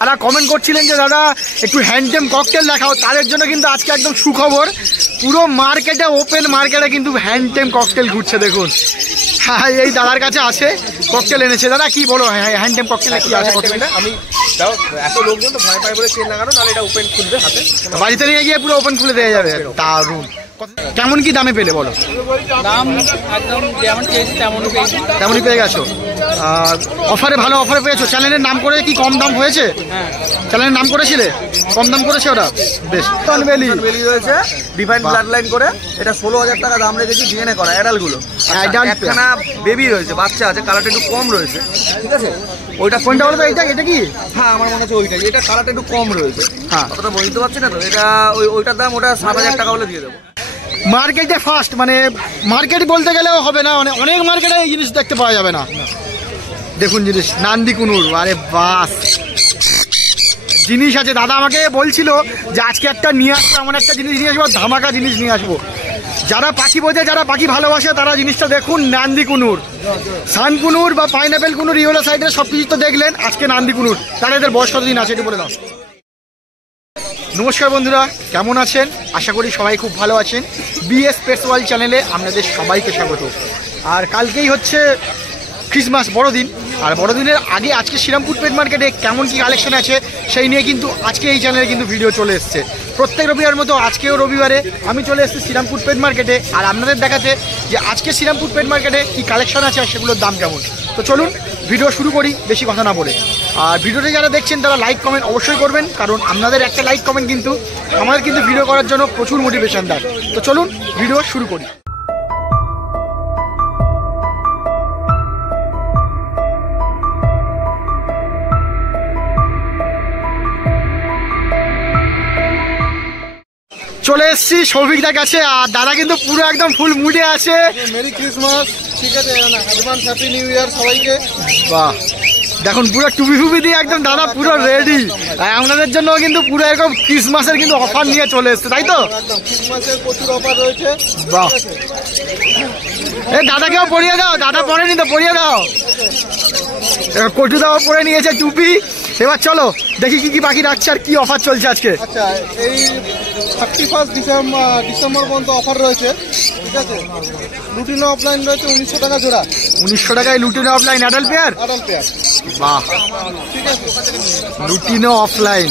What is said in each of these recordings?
তারা কমেন্ট করছিলেন যে দাদা একটু হ্যান্ডটেম ককটেল দেখাও, তাদের জন্য কিন্তু আজকে একদম সুখবর। পুরো মার্কেটে, ওপেন মার্কেটে কিন্তু হ্যান্ডটেম ককটেল ঘুরছে। দেখুন হ্যাঁ, এই দাদার কাছে আছে ককটেল এনেছে। দাদা কি বলো হ্যান্ডটেম ককটেলে কি আছে? আমি এত লোকজন তো ভয় পায় বলে চেন লাগানো, নাহলে এটা ওপেন খুলবে হাতে, বাড়িতে নিয়ে গিয়ে পুরো ওপেন খুলে দেওয়া যাবে। দারুণ। কেমন কি দামে পেলে বলো? দাম একদম যেমন চেয়েছি তেমনই পেয়ে গেছো। অফারে ভালো অফারে পেয়েছো। চ্যানেলের নাম করে কি কম দাম হয়েছে? হ্যাঁ, চ্যানেলের নাম করেছিলে, কম দাম করেছে ওরা। বেশ। বেলি রয়েছে ডিভাইন ব্লাড লাইন করে, এটা 16,000 টাকা দাম রেখেছি। ডিএনএ করা অ্যাডাল্টগুলো, একখানা বেবি রয়েছে, বাচ্চা আছে, কালারটা একটু কম রয়েছে। ঠিক আছে, ওইটা কোনটা বলবে? এটা কি? হ্যাঁ, আমার মনে হচ্ছে ওইটাই। এটা কালারটা একটু কম রয়েছে। হ্যাঁ, অতটা বুঝতে পারছি না তো। এটা ওইটার দাম ওটা 7,000 টাকা হলে দিয়ে দেবো। মার্কেটে ফার্স্ট, মানে মার্কেট বলতে গেলেও হবে না, মানে অনেক মার্কেটে এই জিনিস দেখতে পাওয়া যাবে না। দেখুন জিনিস, নান্দি কুনুর। আরে বাস জিনিস আছে। দাদা আমাকে বলছিল যে আজকে একটা নিয়ে আসবো, এমন একটা জিনিস নিয়ে আসবো, ধামাকা জিনিস নিয়ে আসবো। যারা পাখি বোঝে, যারা পাখি ভালোবাসে, তারা জিনিসটা দেখুন। নান্দি কুনুর, সান কুনুর বা পাইনাপেল কুনুর, ইয়েলো সাইডের সব কিছু তো দেখলেন। আজকে নান্দি কুনুর। তারা এদের বয়স কতদিন আছে একটু বলে দাও। নমস্কার বন্ধুরা, কেমন আছেন? আশা করি সবাই খুব ভালো আছেন। বিএস পেটস ওয়ার্ল্ড চ্যানেলে আপনাদের সবাইকে স্বাগত। আর কালকেই হচ্ছে ক্রিসমাস বড়দিন, আর বড়দিনের আগে আজকে শ্রীরামপুর পেট মার্কেটে কেমন কি কালেকশন আছে সেই নিয়ে কিন্তু আজকে এই চ্যানেলে কিন্তু ভিডিও চলে এসছে। প্রত্যেক রবিবার মতো আজকেও রবিবারে আমি চলে এসেছি শ্রীরামপুর পেট মার্কেটে, আর আপনাদের দেখাতে যে আজকে শ্রীরামপুর পেট মার্কেটে কি কালেকশন আছে আর সেগুলোর দাম কেমন। তো চলুন ভিডিও শুরু করি বেশি কথা না বলে। আর ভিডিওটি যারা দেখছেন তারা লাইক কমেন্ট অবশ্যই করবেন, কারণ আপনাদের একটা লাইক কমেন্ট কিন্তু আমাদের কিন্তু ভিডিও করার জন্য প্রচুর মোটিভেশন দেয়। তো চলুন ভিডিও শুরু করি। চলে এসছি সৌভিকদার কাছে, আর দাদা কিন্তু পুরো একদম ফুল মুডে আছে। Merry Christmas. ঠিক আছে, অ্যাডভান্স হ্যাপি নিউ ইয়ার সবাইকে। বাহ, দেখুন পুরো টুপি ফুপি দিয়ে একদম দাদা পুরো রেডি। আপনাদের জন্য কিন্তু পুরো এরকম ক্রিসমাসের কিন্তু অফার নিয়ে চলে এসছে, তাই তো? একদম ক্রিসমাসের প্রচুর অফার রয়েছে। বাহ, এ দাদাকেও পরিয়ে দাও। দাদা পরেনি তো, পরিয়ে দাও। কটু দাও পরে নিয়েছে টুপি। এবার চলো দেখি কি কি পাখি রাখছে আর কি অফার চলছে আজকে। আচ্ছা, এই 31 ডিসেম্বর পর্যন্ত অফার রয়েছে। ঠিক আছে, লুটিনো অফলাইন রয়েছে 1900 টাকা জোড়া। 1900 টাকায় লুটিনো অফলাইন অ্যাডাল্ট পেয়ার। বাহ, ঠিক আছে, লুটিনো অফলাইন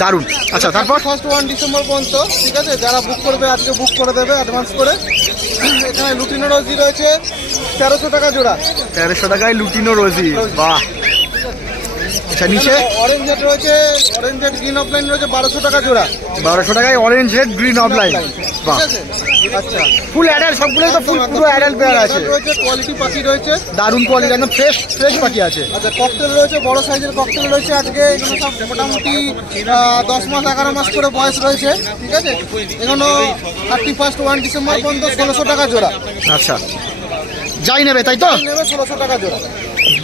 দারুন। আচ্ছা, তারপর 1 ডিসেম্বর পর্যন্ত। ঠিক আছে, যারা বুক করবে আজকে বুক করে দেবে অ্যাডভান্স করে। এখানে লুটিনো রোজি রয়েছে 1300 টাকা জোড়া। 1300 টাকায় লুটিনো রোজি। বাহ, আচ্ছা নিচে অরেঞ্জ হেড রয়েছে, অরেঞ্জ হেড গ্রিন অফলাইন রয়েছে 1200 টাকা জোড়া। 1200 টাকায় অরেঞ্জ হেড গ্রিন অফলাইন। বাহ, ঠিক আছে, আচ্ছা ফুল অ্যাডাল্ট, সবগুলোই তো ফুল পুরো অ্যাডাল্ট পেয়ার আছে। রয়েছে কোয়ালিটি পাখি রয়েছে, দারুণ কোয়ালিটি, একদম ফ্রেশ পাখি আছে। আচ্ছা ককটেল রয়েছে, বড় সাইজের ককটেল রয়েছে। আজকে এগুলো সব মোটামুটি 10 মাস 11 মাস করে বয়স রয়েছে। ঠিক আছে, এগুলো 1 ডিসেম্বর পর্যন্ত 1600 টাকা জোড়া। আচ্ছা, যাই নেবে তাই তো? নেবে 1600 টাকা জোড়া।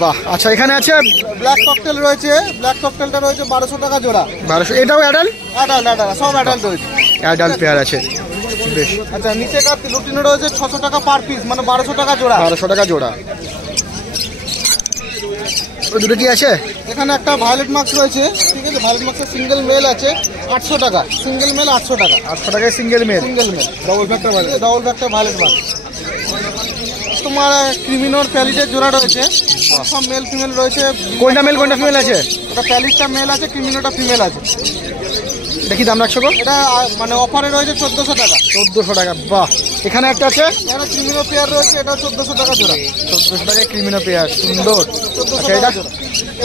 বাহ, আচ্ছা এখানে আছে ব্ল্যাক ককটেল রয়েছে, ব্ল্যাক ককটেলটা রয়েছে 1200 টাকা জোড়া। 1200, এটাও অ্যাডাল্ট? অ্যাডাল্ট সব অ্যাডাল্ট রয়েছে, অ্যাডাল্ট পেয়ার আছে। বেশ। আচ্ছা নিচে কাপ লুটিনো রয়েছে 600 টাকা পার পিস, মানে 1200 টাকা জোড়া। 1200 টাকা জোড়া। ওই দুটো কি আছে? এখানে একটা ভায়োলেট মার্কস রয়েছে। ঠিক আছে, ভায়োলেট মার্কসের সিঙ্গেল মেল আছে 800 টাকা। সিঙ্গেল মেল 800 টাকা। 800 টাকায় single male. Single male double factor violet marks. তোমার ক্রিমিনোর প্যালিটের জোড়া রয়েছে, সব মেল ফিমেল রয়েছে। কোনটা মেল কোনটা ফিমেল আছে? এটা প্যালিটটা মেল আছে, ক্রিমিনোটা ফিমেল আছে। দেখি দাম রাখছো গো। এটা মানে অফারে রয়েছে 1400 টাকা। 1400 টাকা। বাহ, এখানে একটা আছে, এখানে ক্রিমিনো পেয়ার রয়েছে, এটা 1400 টাকা জোড়া। 1400 টাকায় ক্রিমিনো পেয়ার, সুন্দর। 1400 টাকা জোড়া।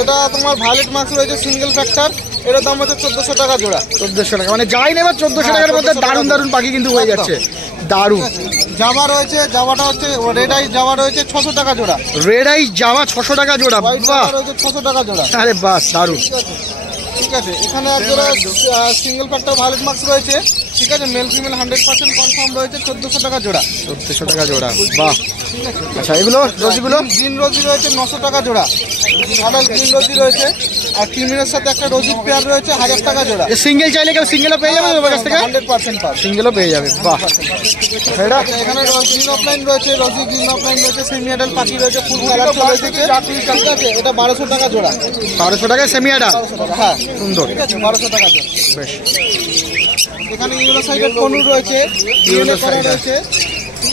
এটা তোমার ভায়োলেট মার্কস রয়েছে সিঙ্গেল ফ্যাক্টর, এটার দাম হচ্ছে 1400 টাকা জোড়া। 1400 টাকা, মানে যাই নেবে 1400 টাকার মধ্যে দারুণ দারুণ পাখি কিন্তু হয়ে যাচ্ছে। দারুণ। জাভা রয়েছে, জাভাটা হচ্ছে রেড আই জাভা রয়েছে 600 টাকা জোড়া। রেড আই জাভা 600 টাকা জোড়া। বাহ, রয়েছে 600 টাকা জোড়া। আরে বাস দারুণ। ঠিক আছে, এখানে একজোড়া সিঙ্গেল ফ্যাক্টর ভায়োলেট মার্কস রয়েছে। ঠিক আছে, মেল ফিমেল 100% কনফার্ম রয়েছে 1400 টাকা জোড়া। 1400 টাকা জোড়া। বাহ, আচ্ছা এগুলো রোজিগুলো গ্রিন রোজি রয়েছে 900 টাকা জোড়া, অ্যাডাল্ট গ্রিন রোজি রয়েছে। আর ক্রিমিনের সাথে একটা রোজির পেয়ার রয়েছে 1000 টাকা জোড়া। সিঙ্গেল চাইলে কেউ সিঙ্গেলও পেয়ে যাবে তোমার কাছ থেকে? 100% পাবে, সিঙ্গেলও পেয়ে যাবে। বাহ, এটা এখানে গ্রিন অফলাইন রয়েছে, রোজি গ্রিন অফলাইন রয়েছে, সেমি অ্যাডাল্ট পাখি রয়েছে, ফুল কালার চলে এসেছে, ঠিক আছে? এটা 1200 টাকা জোড়া। 1200 টাকায় সেমি আডা, 1200 টাকা, হ্যাঁ সুন্দর। ঠিক আছে, 1200 টাকা জোড়া। বেশ, এখানে ইউরো সাইডের কনুর রয়েছে, ইউরো করা রয়েছে।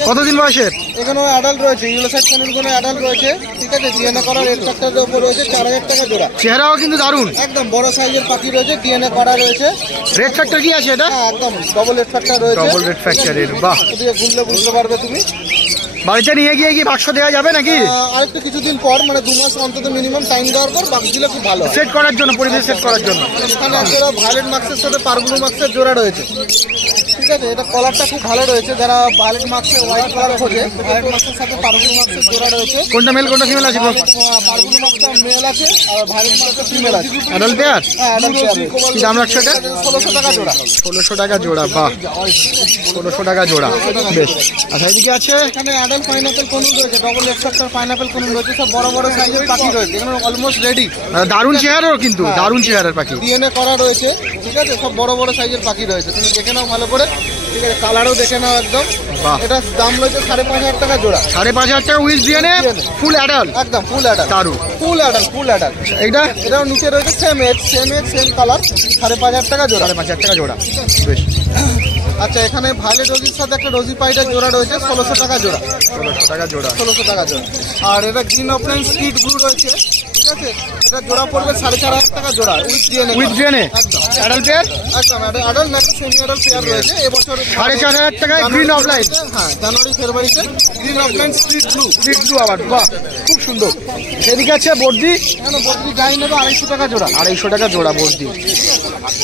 কতদিন বয়সের? এখানেও অ্যাডাল্ট রয়েছে, ইউরো সাইড কনুরগুলো অ্যাডাল্ট রয়েছে, ঠিক আছে? ডিএনএ করা রেড ফ্যাক্টরের উপর রয়েছে 4000 টাকা জোড়া। চেহারাও কিন্তু দারুণ, একদম বড় সাইজের পাখি রয়েছে, ডিএনএ করা রয়েছে। রেড ফ্যাক্টর কি আছে এটা? হ্যাঁ একদম ডবল রেড ফ্যাক্টর রয়েছে, ডবল রেড ফ্যাক্টরের। বাহ, এদিকে ঘুরলে বুঝতে পারবে তুমি। বাড়িতে নিয়ে গিয়ে কি বাক্স দেওয়া যাবে নাকি? আরেকটু কিছুদিন পর, মানে 2 মাস অন্তত মিনিমাম টাইম দেওয়ার পর বাক্স দিলে খুব ভালো হয়। সেট করার জন্য, পরিবেশ সেট করার জন্য। এখানে একটা ভায়োলেট মাক্সের সাথে পারগুলো মাক্সের জোড়া রয়েছে, ঠিক আছে? এটা কলারটা খুব ভালো রয়েছে, যারা ভায়োলেট মাক্সের হোয়াইট কালার খোঁজে, ভায়োলেট মাক্সের সাথে পারগুলো মাক্সের জোড়া রয়েছে। কোনটা মেল কোনটা ফিমেল আছে? পারগুলো মাক্সটা মেল আছে আর ভায়োলেট মাক্সটা ফিমেল আছে। Adult pair? হ্যাঁ অ্যাডাল্ট পেয়ার রয়েছে। কি দাম রাখছো এটা? 1600 টাকা জোড়া। 1600 টাকা জোড়া। বাহ, 1600 টাকা জোড়া। বেশ, আচ্ছা এদিকে আছে এখানে অ্যাডাল্ট পাইনাপেল কোন রয়েছে, ডবল রেড ফ্যাক্টর পাইনাপেল কোন রয়েছে, সব বড় বড় সাইজের পাখি রয়েছে। এখানে অলমোস্ট রেডি, দারুণ চেহারাও কিন্তু, দারুণ চেহারার পাখি। ডিএনএ করা রয়েছে, ঠিক আছে? সব বড় বড় সাইজের পাখি রয়েছে, তুমি দেখে নাও ভালো করে, ঠিক আছে? কালারও দেখে নাও একদম। বাহ, এটার দাম রয়েছে 5500 টাকা জোড়া। 5500 টাকা উইথ ডিএনএ, ফুল অ্যাডাল্ট, একদম ফুল অ্যাডাল্ট, দারুণ। Full adult, full adult. এইটা এটাও নিচে রয়েছে সেম এজ, সেম কালার, 5500 টাকা জোড়া। 5500 টাকা জোড়া। বেশ, আচ্ছা এখানে ভায়োলেট রোজির সাথে একটা রোজি পাইডার জোড়া রয়েছে 1600 টাকা জোড়া। 1600 টাকা জোড়া। 1600 টাকা জোড়া। আর এটা গ্রিন অফলাইন স্পিড ব্লু রয়েছে, ঠিক আছে? এটা জোড়া পড়বে 4500 টাকা জোড়া উইথ ডিএনএ। উইথ ডিএনএ, একদম অ্যাডাল্ট পেয়ার, একদম অ্যাডাল্ট না সেমি অ্যাডাল্ট পেয়ার রয়েছে। এবছর 4500 টাকায় গ্রিন অফলাইন। হ্যাঁ জানুয়ারি ফেব্রুয়ারিতে green offline speed blue. Speed blue আবার। বাহ, খুব সুন্দর। এদিকে আছে বর্দি, এখানে বদ্রি গাই নেবে 250 টাকা জোড়া। 250 টাকা জোড়া বর্দি।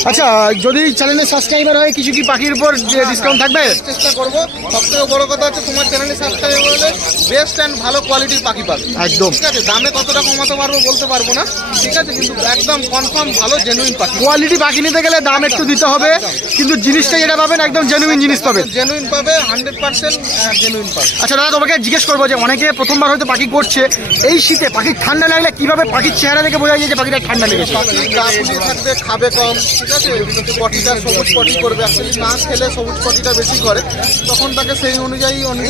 আচ্ছা, যদি চ্যানেলের সাবস্ক্রাইবার হয় কিছু কি পাখির উপর ডিসকাউন্ট থাকবে? চেষ্টা করবো। সবথেকে বড় কথা হচ্ছে তোমার চ্যানেলে সাবস্ক্রাইব করলে বেস্ট অ্যান্ড ভালো কোয়ালিটির পাখি পাবে। একদম। ঠিক আছে, দামে কতটা কমাতে পারবো বলতে পারবো না, ঠিক আছে? কিন্তু একদম কনফার্ম ভালো জেনুইন পাখি। কোয়ালিটি পাখি নিতে গেলে দাম একটু দিতে হবে, কিন্তু জিনিসটা যেটা পাবেন একদম জেনুইন জিনিস পাবেন। জেনুইন পাবে, 100% জেনুইন পাবে। আচ্ছা দাদা, তোমাকে জিজ্ঞেস করবো যে অনেকে প্রথমবার হয়তো পাখি করছে, এই শীতে পাখির ঠান্ডা লাগলে কিভাবে পাখির চেহারা দেখে বোঝা যায় যে পাখিটা ঠান্ডা লেগেছে? পাখি গা ফুলিয়ে থাকবে, খাবে কম, ঠিক আছে? পটিটা সবুজ পটি করবে, অ্যাকচুয়ালি না খেলে সবুজ পটিটা বেশি করে, তখন তাকে সেই অনুযায়ী মানে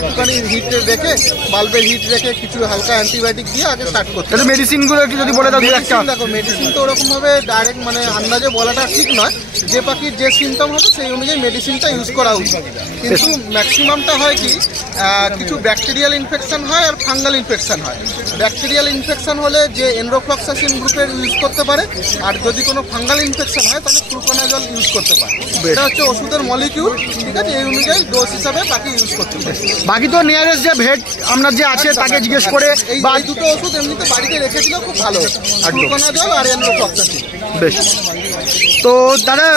একটুখানি হিট রেখে, বাল্বে হিট রেখে কিছু হালকা অ্যান্টিবায়োটিক দিয়ে আগে স্টার্ট করতে হবে। মেডিসিনগুলো একটু যদি বলে দাও দু একটা। দেখো মেডিসিন তো ওরকম ভাবে ডাইরেক্ট মানে আন্দাজে বলাটা ঠিক নয়, যে পাখির যে সিমটম হবে সেই অনুযায়ী মেডিসিনটা ইউজ করা উচিত। কিন্তু ম্যাক্সিমামটা হয় কি, কিছু ব্যাকটেরিয়াল ইনফেকশন হয় আর ফাঙ্গাল ইনফেকশন হয়। ব্যাকটেরিয়াল ইনফেকশন হলে যে এনরোফ্লক্সাসিন গ্রুপের ইউজ করতে পারে, আর যদি কোনো ফাঙ্গাল ইনফেকশন হয় তাহলে ফ্লুকোনাজল ইউজ করতে পারে। এটা হচ্ছে ওষুধের মলিকিউল, ঠিক আছে? এই অনুযায়ী ডোজ হিসাবে পাখি ইউজ করতে পারে। বাকি তো নিয়ারেস্ট যে ভেট আপনার যে আছে তাকে জিজ্ঞেস করে এই বা দুটো ওষুধ এমনিতে বাড়িতে রেখে দিলেও খুব ভালো, ফ্লুকোনাজল আর এনরোফ্লক্সাসিন। বেশ। তো দাদা,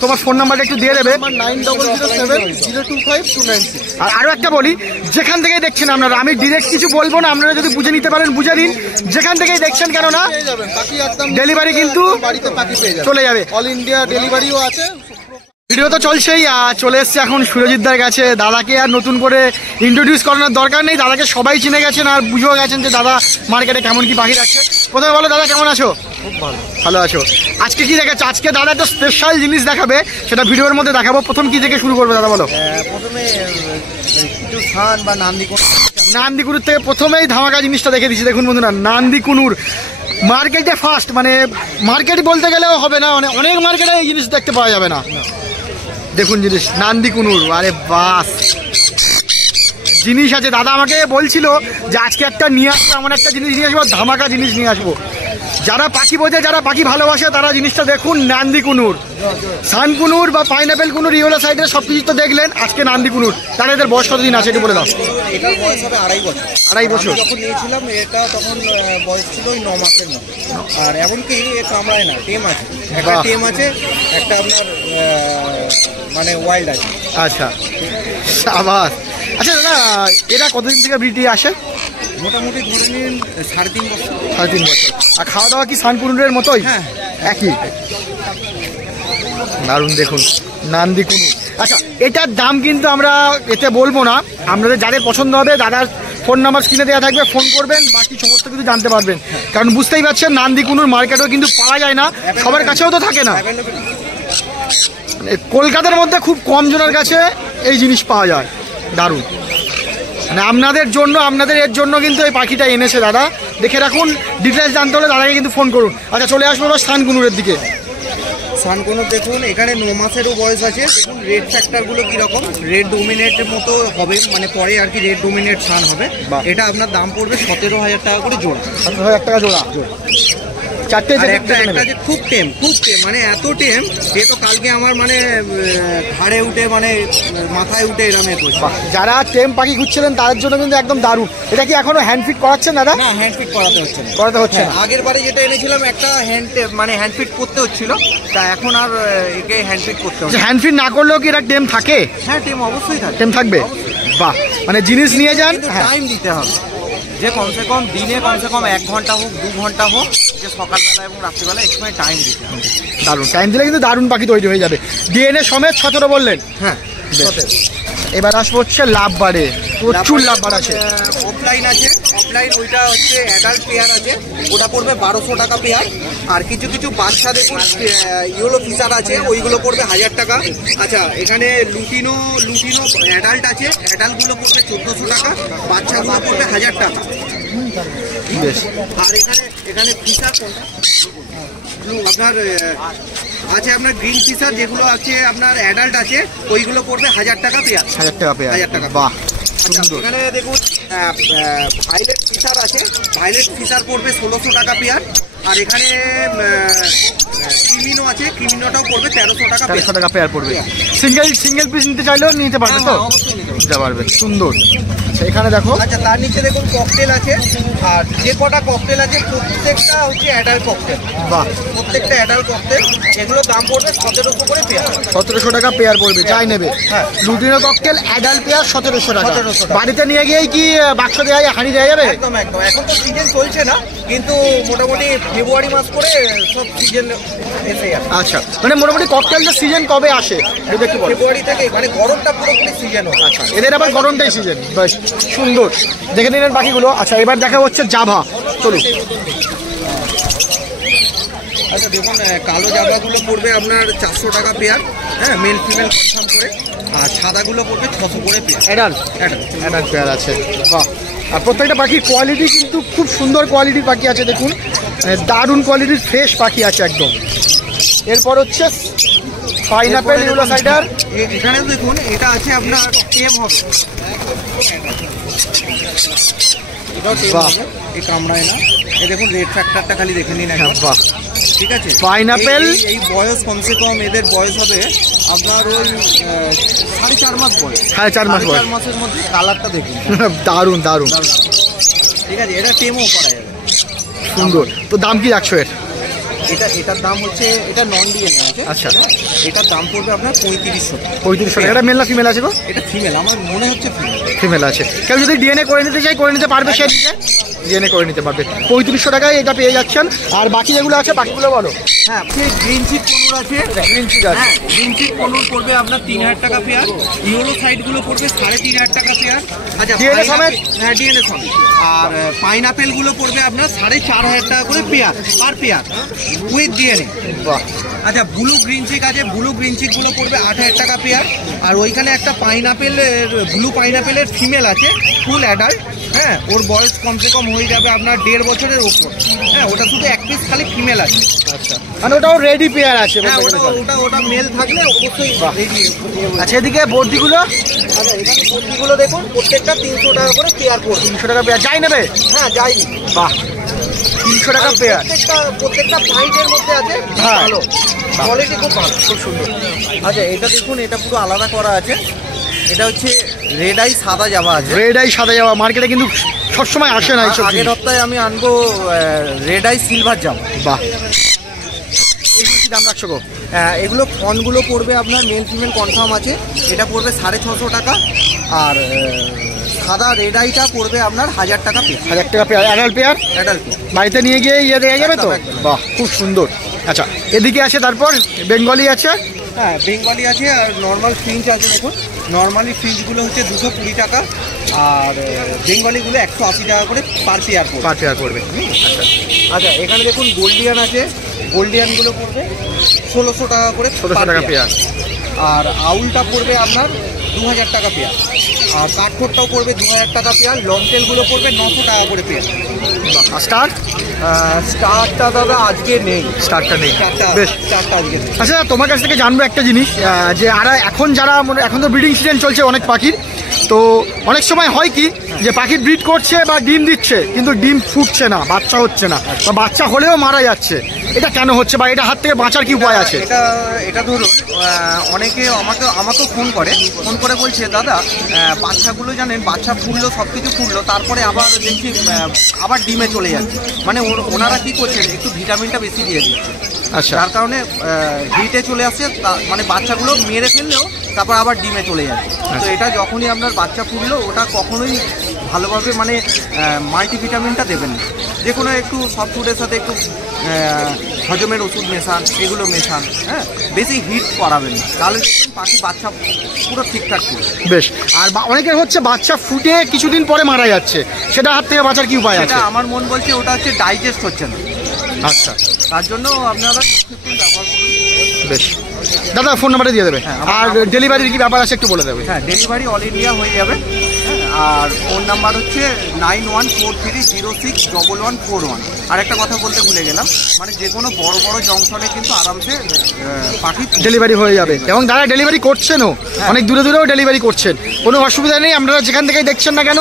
তোমার ফোন নাম্বারটা একটু দিয়ে দেবে। আমার 9007025296। আর আরো একটা বলি, যেখান থেকে দেখছেন আপনারা, আমি ডিরেক্ট কিছু বলবো না, আপনারা যদি বুঝে নিতে পারেন বুঝে নিন, যেখান থেকেই দেখছেন কেননা পেয়ে যাবেন পাখি একদম ডেলিভারি কিন্তু বাড়িতে পাখি পেয়ে যাবেন, চলে যাবে। অল ইন্ডিয়া ডেলিভারিও আছে। ভিডিও তো চলছেই, আর চলে এসছে এখন সুরজিৎদার কাছে। দাদাকে আর নতুন করে ইন্ট্রোডিউস করানোর দরকার নেই, দাদাকে সবাই চিনে গেছেন আর বুঝেও গেছেন যে দাদা মার্কেটে কেমন কি পাখি রাখছে। প্রথমে বলো দাদা, কেমন আছো? খুব ভালো। ভালো আছো। আজকে কি দেখাচ্ছে? আজকে দাদা একটা স্পেশাল জিনিস দেখাবে, সেটা ভিডিওর মধ্যে দেখাবো। প্রথম কি থেকে শুরু করবে দাদা বলো? প্রথমে কিছু সান বা নান্দিকুনুর থেকে প্রথমেই ধামাকা জিনিসটা দেখে দিচ্ছি। দেখুন বন্ধুরা, নান্দিকুনুর মার্কেটে ফার্স্ট, মানে মার্কেট বলতে গেলেও হবে না, মানে অনেক মার্কেটে এই জিনিস দেখতে পাওয়া যাবে না। দেখুন জিনিস, নান্দিকুনুর। আরে বাস জিনিস আছে। দাদা আমাকে বলছিল যে আজকে একটা নিয়ে আসবো, এমন একটা জিনিস নিয়ে আসবো, ধামাকা জিনিস নিয়ে আসবো। যারা পাখি বোঝে, যারা পাখি ভালোবাসে, তারা জিনিসটা দেখুন। নান্দিকুনুর, সানকুনুর বা পাইনাপেল কুনুর, ইয়োলা সাইডে সব কিছু তো দেখলেন, আজকে নান্দিকুনুর। তাহলে এদের বয়স কতদিন আছে একটু বলে দাও। এটার বয়স হবে 2.5 বছর। 2.5 বছর। যখন নিয়েছিলাম এটা তখন বয়স ছিল 9 মাসের না। আর এমনকি এ কামড়ায় না, টেম আছে, একটা টেম আছে, একটা আপনার মানে ওয়াইল্ড আছে। আচ্ছা, আবার আচ্ছা দাদা, এরা কতদিন থেকে ব্রিডে আসে? মোটামুটি ধরে নিন 3.5 বছর। 3.5 বছর। আর খাওয়া দাওয়া কি সানকুনুরের মতোই? হ্যাঁ, একই। দারুণ। দেখুন নান্দিকুনুর। আচ্ছা, এটার দাম কিন্তু আমরা এতে বলবো না, আপনাদের যাদের পছন্দ হবে দাদার ফোন নাম্বার স্ক্রিনে দেওয়া থাকবে, ফোন করবেন, বাকি সমস্ত কিছু জানতে পারবেন। কারণ বুঝতেই পারছেন নান্দিকুনুর মার্কেটেও কিন্তু পাওয়া যায় না, সবার কাছেও তো থাকে না। কলকাতার মধ্যে খুব কম জনের কাছে এই জিনিস পাওয়া যায়। দারুণ, মানে আপনাদের জন্য, আপনাদের এর জন্য কিন্তু এই পাখিটা এনেছে দাদা। দেখে রাখুন, ডিটেলস জানতে হলে দাদাকে কিন্তু ফোন করুন। আচ্ছা, চলে আসবো এবার সানকুনুরের দিকে। সানকুনুর দেখুন, এখানে 9 মাসেরও বয়স আছে। দেখুন রেড ফ্যাক্টরগুলো কীরকম, রেড ডোমিনেটের মতো হবে, মানে পরে আর কি রেড ডোমিনেট সান হবে। এটা আপনার দাম পড়বে 17,000 টাকা করে জোড়া। 17,000 টাকা জোড়া। চারটে একটা যে খুব টেম, মানে এত টেম, সে তো কালকে আমার মানে ঘাড়ে উঠে, মানে মাথায় উঠে এরকম করছে। যারা টেম পাখি খুঁজছিলেন তাদের জন্য কিন্তু একদম দারুণ। এটা কি এখনো হ্যান্ড ফিট করাচ্ছেন দাদা? না, হ্যান্ড ফিট করাতে হচ্ছে না। করাতে হচ্ছে না। আগের বারে যেটা এনেছিলাম একটা হ্যান্ড ফিট করতে হচ্ছিল, তা এখন আর একে হ্যান্ড ফিট করতে হচ্ছে। হ্যান্ড ফিট না করলেও কি এটা টেম থাকে? হ্যাঁ, টেম অবশ্যই থাকে। টেম থাকবে, বাহ। মানে জিনিস নিয়ে যান, টাইম দিতে হবে, যে কমসে কম দিনে কমসে কম 1 ঘন্টা হোক 2 ঘন্টা হোক, যে সকালবেলা এবং রাত্রিবেলা একটু টাইম দিতে হবে। দারুণ টাইম দিলে কিন্তু দারুণ পাখি তৈরি হয়ে যাবে। ডিএনএ সমেত 17 বললেন? হ্যাঁ। এবার আসবো হচ্ছে লাভবারে, প্রচুর লাভবার আছে। অফলাইন আছে, অফলাইন ওইটা হচ্ছে অ্যাডাল্ট পেয়ার আছে, ওটা পড়বে 1200 টাকা পেয়ার। আর কিছু কিছু বাচ্চা দেখুন ইয়েলো ফিশার আছে, ওইগুলো পড়বে 1000 টাকা। আচ্ছা, এখানে লুটিনো অ্যাডাল্ট আছে, অ্যাডাল্টগুলো পড়বে 1400 টাকা, বাচ্চাগুলো পড়বে 1000 টাকা। আর এখানে ফিশার আপনার আছে, আপনার গ্রিন ফিশার যেগুলো আছে আপনার অ্যাডাল্ট আছে, ওইগুলো পড়বে 1000 টাকা পেয়ার। 1000 টাকা পেয়ার, 1000 টাকা। বাহ। আচ্ছা, এখানে দেখুন ভাইলেট ফিশার আছে, ভাইলেট ফিশার পড়বে 1600 টাকা পেয়ার। আর এখানে ক্রিমিনো আছে, ক্রিমিনোটাও পড়বে 1300 টাকা। 1300 টাকা পেয়ার পড়বে। সিঙ্গেল পিস নিতে চাইলেও নিতে পারবে তো? নিতে পারবে, সুন্দর। আচ্ছা, এখানে দেখো। আচ্ছা, তার নিচে দেখুন ককটেল আছে, আর যে কটা ককটেল আছে প্রত্যেকটা হচ্ছে অ্যাডাল্ট ককটেল। বাহ, প্রত্যেকটা অ্যাডাল্ট ককটেল, এগুলোর দাম পড়বে 1700 করে পেয়ার। 1700 টাকা পেয়ার পড়বে, যাই নেবে। হ্যাঁ, লুটিনো ককটেল অ্যাডাল্ট পেয়ার 1700 টাকা। বাড়িতে নিয়ে গিয়েই কি বাক্স দেওয়া যায়, হাঁড়ি দেওয়া যাবে? একদম একদম। এখন তো সিজন চলছে না, কিন্তু মোটামুটি ফেব্রুয়ারি মাস করে সব সিজন এসে যাবে। আচ্ছা, মানে মোটামুটি ককটেলের সিজন কবে আসে যদি একটু বলো? ফেব্রুয়ারি থেকে, মানে গরমটা পুরোপুরি সিজন। আচ্ছা, এদের আবার গরমটাই সিজন। বেশ সুন্দর, দেখে নিলেন বাকিগুলো। আচ্ছা, এবার দেখা হচ্ছে জাভা, চলুন। আচ্ছা, দেখুন কালো জাবাগুলো পড়বে আপনার 400 টাকা পেয়ার, হ্যাঁ, মেল ফিমেল কনফার্ম করে। আর সাদাগুলো পড়বে 600 করে পেয়ার। অ্যাডাল্ট পেয়ার আছে, বাহ। আর প্রত্যেকটা পাখির কোয়ালিটি কিন্তু খুব সুন্দর কোয়ালিটির পাখি আছে, দেখুন দারুণ কোয়ালিটির ফ্রেশ পাখি আছে একদম। এরপর হচ্ছে পাইনাপেল ইউলো সাইডার। এখানেও দেখুন এটা আছে আপনার টেম হবে, এটাও টেম হবে, এই কামড়ায় না। এই দেখুন রেড ফ্যাক্টরটা খালি দেখে নিন একবার। বাহ, ঠিক আছে। পাইনাপেল এই বয়স কমসে কম এদের বয়স হবে আপনার ওই 4.5 মাস বয়স। 4.5 মাস বয়স। 4 মাসের মধ্যে কালারটা দেখুন, দারুণ দারুণ। ঠিক আছে, এটা টেমও করা যাবে। সুন্দর। তো দাম কি রাখছো এর? এটার দাম হচ্ছে, এটা নন ডিএনএ আছে। আচ্ছা, এটার দাম পড়বে আপনার 3500 টাকা। 3500 টাকা। এটা মেল না ফিমেল আছে গো? এটা ফিমেল, আমার মনে হচ্ছে ফিমেল। ফিমেল আছে। কেউ যদি ডিএনএ করে নিতে চাই করে নিতে পারবে, সে ডিএনএ করে নিতে পারবে। 3500 টাকায় এটা পেয়ে যাচ্ছেন। আর বাকি যেগুলো আছে বাকিগুলো বলো। হ্যাঁ, গ্রিন চিক পনুর আছে, গ্রিন চিক আছে। হ্যাঁ, গ্রিন চিক পনুর পড়বে আপনার 3000 টাকা পেয়ার। ইয়েলো সাইডগুলো পড়বে 3500 টাকা পেয়ার। আচ্ছা, ডিএনএ সমেত? হ্যাঁ, ডিএনএ সমেত। আর পাইনাপেলগুলো পড়বে আপনার 4500 টাকা করে pair, per pair with DNA. বাহ। আচ্ছা, ব্লু গ্রিন চিক আছে, ব্লু গ্রিন চিকগুলো পড়বে 8000 টাকা পেয়ার। আর ওইখানে একটা পাইনাপেলের, ব্লু পাইনাপেলের ফিমেল আছে, ফুল অ্যাডাল্ট, হ্যাঁ, ওর বয়স কমসে কম হয়ে যাবে আপনার 1.5 বছরের উপর। হ্যাঁ, ওটা শুধু এক পিস খালি ফিমেল আছে। আচ্ছা, মানে ওটাও রেডি পেয়ার আছে? হ্যাঁ, ওটা মেল থাকলে অবশ্যই রেডি। আচ্ছা, এদিকে বর্দিগুলো? আচ্ছা, এখানে বর্দিগুলো দেখুন প্রত্যেকটা 300 টাকা করে পেয়ার পড়বে। 300 টাকা পেয়ার, যাই নেবে? হ্যাঁ, যাইনি। বাহ, 300 টাকা পেয়ার। প্রত্যেকটা ফাইটের মধ্যে আছে, হ্যাঁ, ভালো কোয়ালিটি, খুব ভালো, খুব সুন্দর। আচ্ছা, এটা দেখুন, এটা পুরো আলাদা করা আছে। এটা হচ্ছে রেড আই সাদা জাভা আছে। রেড আই সাদা জাভা মার্কেটে কিন্তু সবসময় আসে না এইসব। আগের সপ্তাহে আমি আনবো রেড আই সিলভার জাভা। বাহ, এগুলো কি দাম রাখছো গো? এগুলো ফনগুলো পড়বে আপনার মেল ফিমেল কনফার্ম আছে, এটা পড়বে 650 টাকা। আর সাদা রেড আইটা পড়বে আপনার 1000 টাকা পেয়ার। 1000 টাকা পেয়ার, অ্যাডাল্ট পেয়ার। অ্যাডাল্ট বাড়িতে নিয়ে গিয়ে দেওয়া যাবে তো? বাহ, খুব সুন্দর। আচ্ছা, এদিকে আছে তারপর বেঙ্গলি আছে। হ্যাঁ বেঙ্গলি আছে আর নর্মাল ফ্রিঞ্চ আছে। দেখুন নর্মালি ফ্রিঞ্চগুলো হচ্ছে 220 টাকা আর বেঙ্গলিগুলো 180 টাকা করে পার পেয়ার পড়বে। আচ্ছা আচ্ছা এখানে দেখুন গোল্ডিয়ান আছে, গোল্ডিয়ানগুলো পড়বে 1600 টাকা করে 1600 টাকা পেয়ার। আর আউলটা পড়বে আপনার 2000 টাকা পেয়ার, আর কাঠখোটটাও পড়বে 2000 টাকা পেয়ার, লং টেলগুলো পড়বে 900 টাকা করে পেয়ার। স্টার স্টারটা দাদা আজকে নেই, স্টারটা নেই। বেশ। স্টারটা আজকে নেই। আচ্ছা তোমার কাছ থেকে জানবো একটা জিনিস, যে এখন যারা এখন তো ব্রিডিং সিজন চলছে অনেক পাখির, তো অনেক সময় হয় কি যে পাখি ব্রিড করছে বা ডিম দিচ্ছে কিন্তু ডিম ফুটছে না, বাচ্চা হচ্ছে না, বা বাচ্চা হলেও মারা যাচ্ছে, এটা কেন হচ্ছে বা এটা হাত থেকে বাঁচার কি উপায় আছে? এটা ধরুন অনেকে আমাকেও ফোন করে বলছে দাদা বাচ্চাগুলো জানেন বাচ্চা ফুললো সব কিছু ফুললো তারপরে আবার দেখছি আবার ডিমে চলে যাচ্ছে, মানে ওনারা কি করছেন একটু ভিটামিনটা বেশি দিয়ে দিচ্ছে। আচ্ছা। যার কারণে হিটে চলে আসছে, মানে বাচ্চাগুলো মেরে ফেললেও তারপর আবার ডিমে চলে যাচ্ছে। তো এটা যখনই আপনার বাচ্চা ফুললো ওটা কখনোই ভালোভাবে মানে মাল্টিভিটামিনটা দেবেন না, যে কোনো একটু সফট ফুডের সাথে একটু হজমের ওষুধ মেশান, এগুলো মেশান, হ্যাঁ বেশি হিট করাবেন না, তাহলে পাখি বাচ্চা পুরো ঠিকঠাক করবে। বেশ। আর অনেকের হচ্ছে বাচ্চা ফুটে কিছুদিন পরে মারা যাচ্ছে, সেটা হাত থেকে বাঁচার কি উপায় আছে? আমার মন বলছে ওটা হচ্ছে ডাইজেস্ট হচ্ছে না। আচ্ছা, তার জন্য আপনারা ব্যবহার করুন। বেশ দাদা ফোন নাম্বারটা দিয়ে দেবে, আর ডেলিভারির কি ব্যাপার আছে একটু বলে দেবে? হ্যাঁ ডেলিভারি অল ইন্ডিয়া হয়ে যাবে, আর ফোন নাম্বার হচ্ছে 9143061141। আর একটা কথা বলতে ভুলে গেলাম, মানে যে কোনো বড় বড় জংশনে কিন্তু আরামসে পাখি ডেলিভারি হয়ে যাবে, এবং যারা ডেলিভারি করছেনও অনেক দূরে দূরেও ডেলিভারি করছেন, কোনো অসুবিধা নেই। আপনারা যেখান থেকেই দেখছেন না কেন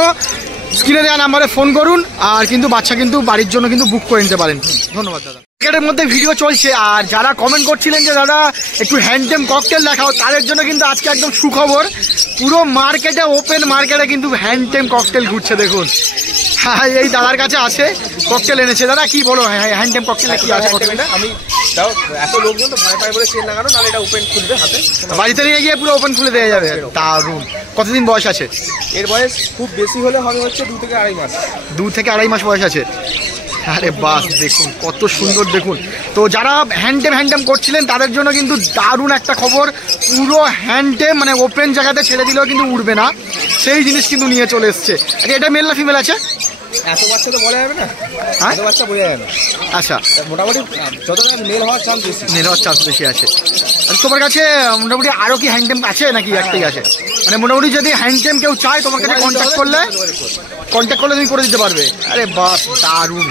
স্ক্রিনে দেওয়া নাম্বারে ফোন করুন, আর কিন্তু বাচ্চা কিন্তু বাড়ির জন্য কিন্তু বুক করে নিতে পারেন। ধন্যবাদ দাদা। মার্কেটের মধ্যে ভিডিও চলছে, আর যারা কমেন্ট করছিলেন যে দাদা একটু হ্যান্ডটেম ককটেল দেখাও, তাদের জন্য কিন্তু আজকে একদম সুখবর, পুরো মার্কেটে ওপেন মার্কেটে কিন্তু হ্যান্ডটেম ককটেল ঘুরছে। দেখুন হ্যাঁ এই দাদার কাছে আছে, ককটেল এনেছে। দাদা কি বলো হ্যান্ডটেম ককটেলে কি আছে? আমি তাও এত লোকজন তো ভয় পায় বলে চেন লাগানো, নাহলে এটা ওপেন খুলবে হাতে, বাড়িতে নিয়ে গিয়ে পুরো ওপেন খুলে দেওয়া যাবে। দারুণ। কতদিন বয়স আছে? এর বয়স খুব বেশি হলে হবে হচ্ছে 2 থেকে 2.5 মাস। 2 থেকে 2.5 মাস বয়স আছে। আরে বাস দেখুন কত সুন্দর। দেখুন তো যারা হ্যান্ডটেম করছিলেন তাদের জন্য কিন্তু দারুণ একটা খবর, পুরো হ্যান্ডটেম মানে ওপেন জায়গাতে ছেড়ে দিলেও কিন্তু উঠবে না, সেই জিনিস কিন্তু নিয়ে চলে এসছে। এটা মেল না ফিমেল আছে? এত বাচ্চা তো বলা যাবে না, হ্যাঁ এত বাচ্চা বোঝা যাবে না। আচ্ছা, মোটামুটি যতটা মেল হওয়ার চান্স বেশি। মেল হওয়ার চান্স বেশি আছে। তোমার কাছে মোটামুটি আরও কি হ্যান্ডটেম আছে নাকি একটাই আছে? মানে মোটামুটি যদি হ্যান্ডটেম কেউ চায় তোমার কাছে কন্ট্যাক্ট করলে তুমি করে দিতে পারবে। আরে বাস দারুণ,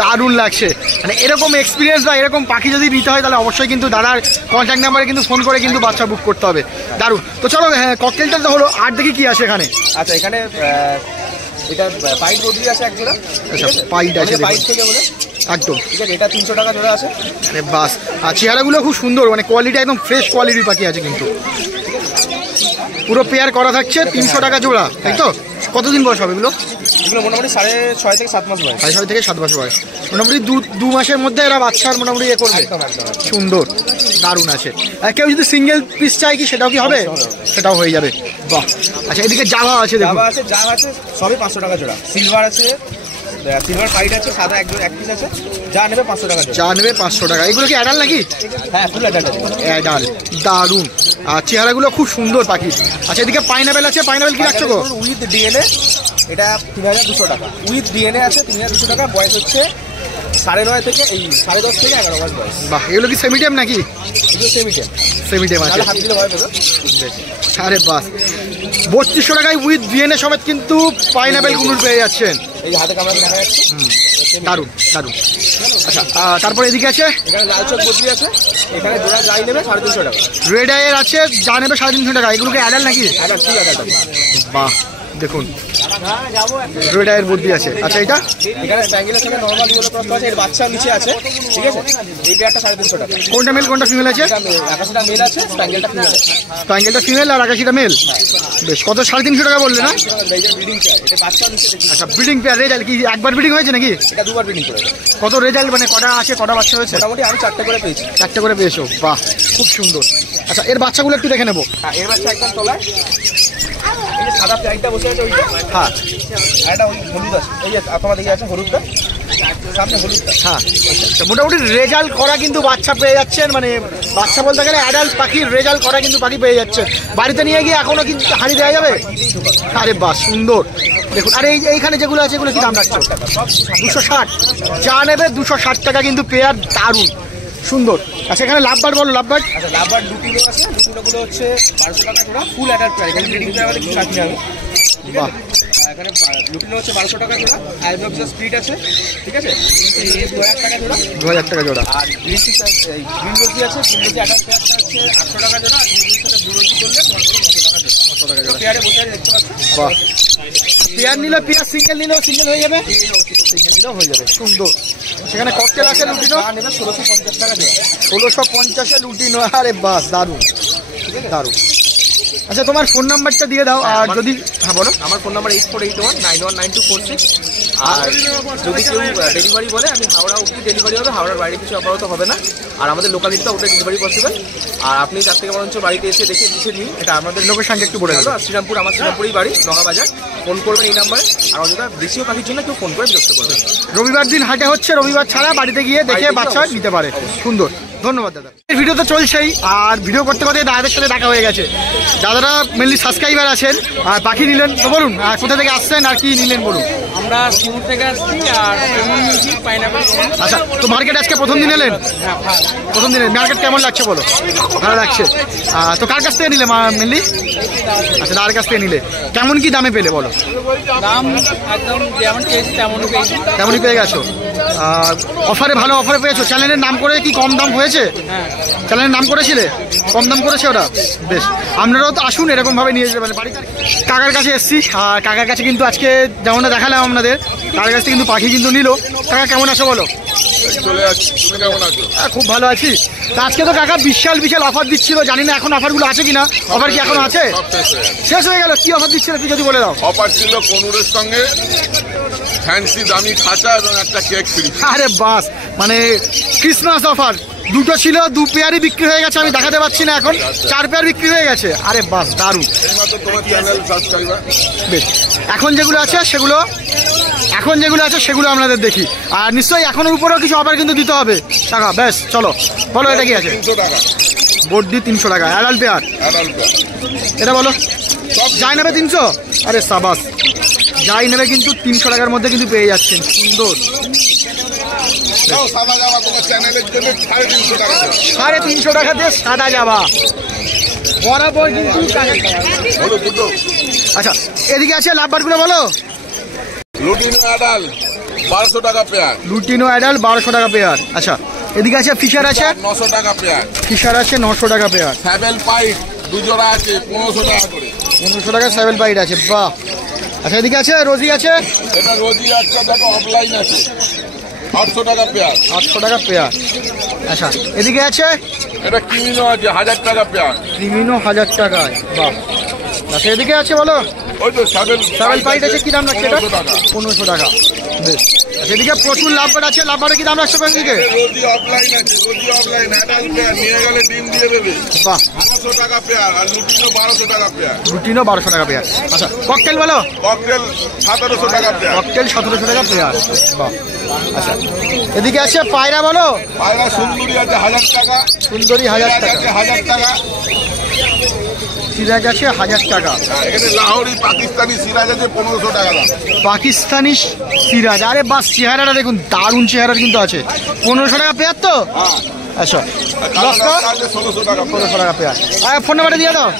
দারুণ লাগছে। মানে এরকম এক্সপিরিয়েন্স বা এরকম পাখি যদি নিতে হয় তাহলে অবশ্যই কিন্তু দাদার কন্ট্যাক্ট নাম্বারে কিন্তু ফোন করে কিন্তু বাচ্চা বুক করতে হবে। দারুণ। তো চলো হ্যাঁ ককটেলটা তো হলো, আর দেখি কি আছে এখানে। আচ্ছা এখানে এটা পাইট বদলি আছে এক জোড়া। আচ্ছা পাইট আছে, পাইট থেকে বলে একদম ঠিক আছে, এটা 300 টাকা জোড়া আছে। আরে বাস। আর চেহারাগুলো খুব সুন্দর, মানে কোয়ালিটি একদম ফ্রেশ কোয়ালিটির পাখি আছে কিন্তু, পুরো পেয়ার করা থাকছে 300 টাকা জোড়া, তাই তো? কতদিন বয়স হবে এগুলো? এগুলো মোটামুটি 6.5 থেকে 7 মাস বয়স। 6.5 থেকে 7 মাস বয়স, মোটামুটি 2 মাসের মধ্যে এরা বাচ্চার মোটামুটি ইয়ে করবে। একদম। সুন্দর, দারুণ আছে। আর কেউ যদি সিঙ্গেল পিস চাই কি সেটাও কি হবে? সেটাও হয়ে যাবে। বাহ। আচ্ছা এদিকে জাভা আছে, দেখুন জাভা আছে সবই 500 টাকা জোড়া। সিলভার আছে, সিলভার পাইট আছে, সাদা এক পিস আছে, যা নেবে 500 টাকা জোড়া। যা নেবে 500 টাকা। এগুলো কি অ্যাডাল নাকি? হ্যাঁ ফুল অ্যাডাল্ট আছে। অ্যাডাল, দারুণ। আর চেহারাগুলো খুব সুন্দর পাখির। আচ্ছা এদিকে পাইনাপেল আছে, পাইনাপেল কি রাখছো গো? উইথ ডিএনএ এটা 3200 টাকা। উইথ ডিএনএ আছে 3200 টাকা। বয়স হচ্ছে 9.5 থেকে 10.5 থেকে 11 মাস বয়স। বাহ। এগুলো কি সেমিটেম নাকি? এগুলো সেমিটেম। সেমিটেম আছে। হাত দিলে ভয় পাবে। আরে বাস। 3200 টাকায় উইথ ডিএনএ সমেত কিন্তু পাইনাপেল কুনুর পেয়ে যাচ্ছেন। এই হাতে ক্যামেরা দেখা যাচ্ছে। দারুণ, দারুণ। আচ্ছা তারপরে এদিকে আছে, এখানে লাল চোখ বদলি আছে, এখানে জোড়া যাই নেবে 350 টাকা। রেড আইয়ের আছে, যা নেবে 350 টাকা। এগুলোকে অ্যাডাল নাকি? Adult, full adult. বাহ দেখুন রেড আইয়ের বুদ্ধি আছে। আচ্ছা এটা এখানে স্প্যাঙ্গেলের সঙ্গে নরমাল ইয়েলো ক্রস আছে, এর বাচ্চা নিচে আছে, ঠিক আছে। এই পেয়ারটা 350 টাকা। কোনটা মেল কোনটা ফিমেল আছে? আকাশিটা মেল আছে, স্প্যাঙ্গেলটা ফিমেল আছে। স্প্যাঙ্গেলটা ফিমেল আর আকাশিটা মেল। বেশ। কত? 350 টাকা বললে না? ব্রিডিং পেয়ার, এটা বাচ্চা নিচে দেখি। আচ্ছা ব্রিডিং পেয়ার। রেজাল্ট কি একবার ব্রিডিং হয়েছে নাকি? এটা 2বার ব্রিডিং করেছে। কত রেজাল্ট মানে কটা আছে, কটা বাচ্চা হয়েছে? মোটামুটি আমি 4টে করে পেয়েছি। 4টে করে পেয়েছো, বাহ খুব সুন্দর। আচ্ছা এর বাচ্চাগুলো একটু দেখে নেবো। হ্যাঁ এর বাচ্চা একদম তলায়, এই যে সাদা প্যান্টটা বসে আছে ওইটা। হ্যাঁ আর এটা ওই হলুদ আছে, এই যে আপনারা দেখে আছে হলুদটা, হ্যাঁ, তো মোটামুটি রেজাল্ট করা কিন্তু বাচ্চা পেয়ে যাচ্ছেন, মানে বাচ্চা বলতে গেলে অ্যাডাল্ট পাখির রেজাল্ট করা কিন্তু পাখি পেয়ে যাচ্ছেন। বাড়িতে নিয়ে গিয়ে এখনও কিন্তু হাঁড়ি দেওয়া যাবে। আরে বাহ, সুন্দর দেখুন। আর এইখানে যেগুলো আছে এগুলো কি দাম রাখছো? 260, যা নেবে 260 টাকা কিন্তু পেয়ার, দারুণ সুন্দর। আচ্ছা, এখানে লাভবার্ড বলো, লাভবার্ড। আচ্ছা, লাভবার্ড 2 কিলো আছে, 2 কিলোগুলো হচ্ছে 1200 টাকা জোড়া, ফুল অ্যাডাল্ট প্রাইস। এখানে ব্রিডিং পেয়ার কিছু সাথে হবে, ঠিক আছে? এখানে লুটিনো হচ্ছে 1200 টাকা জোড়া, অ্যালবিনো স্প্লিট আছে, ঠিক আছে? 2000 টাকা জোড়া, 2000 টাকা জোড়া। আর গ্রিন রোজি আছে, গ্রিন রোজি অ্যাডাল্ট পেয়ারটা হচ্ছে 800 টাকা জোড়া, আর গ্রিন রোজির সাথে ব্লু রোজি করলে 900 টাকা জোড়া। পেয়ারে বসে দেখতে পাচ্ছেন। বাহ, পেয়ার নিলে পেয়ার, সিঙ্গেল নিলেও সিঙ্গেল হয়ে যাবে, সিঙ্গেল নিলেও হয়ে যাবে, সুন্দর। সেখানে ককটেল আছে লুটিনো, নেবে 1650 টাকা জোড়া। 1650-এ লুটিনো। আরে বাস, দারুণ দারুণ। আচ্ছা, তোমার ফোন নাম্বারটা দিয়ে দাও। আর যদি, হ্যাঁ বলো। আমার ফোন নাম্বার 8481919246। আর যদি কেউ ডেলিভারি বলে, আমি হাওড়া অবধি ডেলিভারি হবে, হাওড়ার বাইরে কিছু আপাতত হবে না। আর আমাদের লোকালিটিতে ওটা ডেলিভারি পসিবল। আর আপনি তার থেকে বরঞ্চ বাড়িতে এসে দেখে বুঝে নিন। এটা আমাদের লোকেশনটা একটু বলে ভালো। দাও। আর শ্রীরামপুর, আমার শ্রীরামপুরেই বাড়ি, নগাবাজার। ফোন করবেন এই নাম্বারে। আর অযথা দেশীয় পাখির জন্য কেউ ফোন করে বিরক্ত করবেন। রবিবার দিন হাটে হচ্ছে, রবিবার ছাড়া বাড়িতে গিয়ে দেখে বাচ্চা নিতে পারে। সুন্দর, ধন্যবাদ দাদা। এই ভিডিও তো চলছেই, আর ভিডিও করতে করতে দাদাদের সাথে দেখা হয়ে গেছে। দাদারা মেনলি সাবস্ক্রাইবার আছেন, আর পাখি নিলেন তো বলুন, আর কোথা থেকে আসছেন আর কি নিলেন বলুন। আমরা সিঙ্গুর থেকে আসছি, আর পাইনাপেল। আচ্ছা, তো মার্কেট আজকে প্রথম দিন এলেন? প্রথম দিন মার্কেট কেমন লাগছে বলো? ভালো লাগছে। তো কার কাছ থেকে নিলে মেনলি? আচ্ছা, দাদার কাছ থেকে নিলে কেমন কি দামে পেলে বলো? দাম একদম যেমন চেয়েছি তেমনই পেয়েছি। তেমনই পেয়ে গেছো। অফারে, ভালো অফারে পেয়েছো। চ্যানেলের নাম করে কি কম দাম হয়েছে? হ্যাঁ, চ্যানেলের নাম করেছিলে, কম দাম করেছে ওরা। বেশ, আপনারাও তো আসুন, এরকমভাবে নিয়ে যেতে পারেন। বাড়িতে কাকার কাছে এসছি, আর কাকার কাছে কিন্তু আজকে যেমনটা দেখালাম আপনাদের, তার কাছ থেকে কিন্তু পাখি কিন্তু নিল। কাকা কেমন আছো বলো? চলে যাচ্ছি, তুমি কেমন আছো? খুব ভালো আছি। তা আজকে তো কাকা বিশাল বিশাল অফার দিচ্ছিল, জানি না এখন অফারগুলো আছে কিনা। অফার কি এখন আছে? সব শেষ হয়ে গেছে। শেষ হয়ে গেল? কি অফার দিচ্ছিল তুই যদি বলে দাও। অফার ছিল কনুরের সঙ্গে ফ্যান্সি দামি খাঁচা এবং একটা কেক ফ্রি। আরে বাস, মানে ক্রিসমাস অফার। দুটো ছিল, 2 পেয়ারই বিক্রি হয়ে গেছে, আমি দেখাতে পাচ্ছি না এখন। 4 পেয়ার বিক্রি হয়ে গেছে। আরে বাস, দারুণ। এইমাত্র তোমার চ্যানেল সাবস্ক্রাইবার। বেশ, এখন যেগুলো আছে সেগুলো আপনাদের দেখি। আর নিশ্চয়ই এখনের উপরেও কিছু অফার কিন্তু দিতে হবে টাকা। বেশ, চলো বলো, এটা কি আছে? 300 টাকা বড্ডি 300 টাকা, অ্যাডাল্ট পেয়ার। অ্যাডাল্ট। এটা বলো, যাই নেবে 300। আরে সাবাস, যাই নেবে কিন্তু 300 টাকার মধ্যে কিন্তু পেয়ে যাচ্ছেন। সুন্দর। দাও সাদা জামা তোমার চ্যানেলের জন্য 350 টাকা। 350 টাকা দিয়ে সাদা যাবা বরাবর কিন্তু। বলো দুটো। আচ্ছা, এদিকে আছে লাভবার্ডগুলো বলো। লুটিনো অ্যাডাল্ট 1200 টাকা পেয়ার। লুটিনো অ্যাডাল্ট 1200 টাকা পেয়ার। আচ্ছা, এদিকে আছে ফিশার আছে, 900 টাকা পেয়ার। ফিশার আছে 900 টাকা পেয়ার। স্যাবেল পাইপ 2 জোড়া আছে 1500 টাকা করে। 1500 টাকা সেভেল পাইট আছে, বাহ। আচ্ছা, এদিকে আছে রোজি আছে, এটা রোজি একটা দেখো অফলাইন আছে 800 টাকা পেয়ার। 800 টাকা পেয়ার। আচ্ছা, এদিকে আছে এটা কিমিনো আছে 1000 টাকা পেয়ার। ক্রিমিনো 1000 টাকায়, বাহ। আচ্ছা, এদিকে আছে বলো। ওই তো স্যাবেল পাইট আছে, কি দাম রাখছে এটা? 1500 টাকা। 1500 টাকা। বেশ। আচ্ছা, এদিকে প্রচুর লাভবার্ড আছে, লাভবার্ডের কি দাম রাখছে এদিকে? রোজি অফলাইন আছে, রোজি অফলাইন অ্যাডাল্ট পেয়ার নিয়ে গেলে ডিম দিয়ে দেবে। বাহ, 900 টাকা পেয়ার আর লুটিনো 1200 টাকা পেয়ার। লুটিনো 1200 টাকা পেয়ার। আচ্ছা, ককটেল বলো। ককটেল 1700 টাকা পেয়ার। ককটেল 1700 টাকা পেয়ার, বাহ। আচ্ছা, এদিকে আছে পায়রা বলো। পায়রা সুন্দরী আছে 1000 টাকা। সুন্দরী 1000 সিরাজ টাকা। আছে 1000 টাকা। সিরাজ আছে 1000 টাকা। এখানে লাহোরি পাকিস্তানি সিরাজ আছে 1500 টাকা দাম। পাকিস্তানি সিরাজ, আরে বাস, চেহারাটা দেখুন, দারুণ চেহারার কিন্তু আছে। 1500 টাকা পেয়ার তো। হ্যাঁ, আচ্ছা, কালারটা আছে 1600 টাকা। 1500 টাকা পেয়ার। আর ফোন নাম্বারটা দিয়ে দাও।